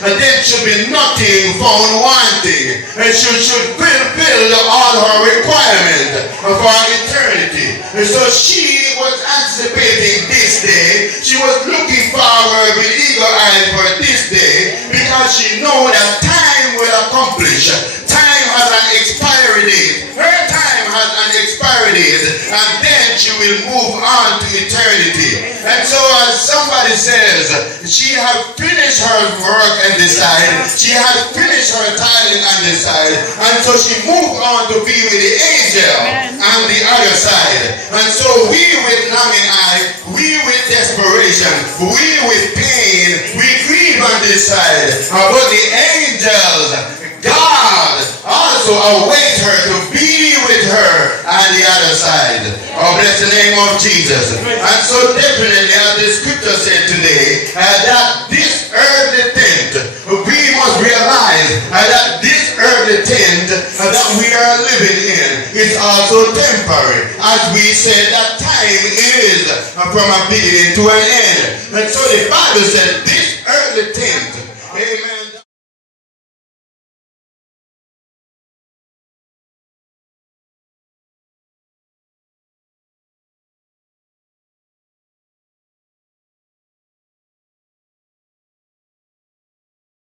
and then should be nothing found wanting. And she should fulfill all her requirements for eternity. And so she was anticipating this day. She was looking forward with eager eyes for this day because she knew that time will accomplish. Time has an expiry date. Her time has an expiry date, and then she will move on to eternity. And so as somebody says, she has finished her work and this side. She has finished her tithing on this side. And so she moved on to be with the angel on the other side. And so we with longing eye, we with desperation, we with pain, we grieve on this side. But the angels, God also await her to be with her on the other side. Oh, bless the name of Jesus. And so definitely, as the scripture said today, that this earthly tent, we must realize that this earthly tent that we are living in is also temporary. As we said, that time is from a beginning to an end. And so the Bible said this earthly tent, amen.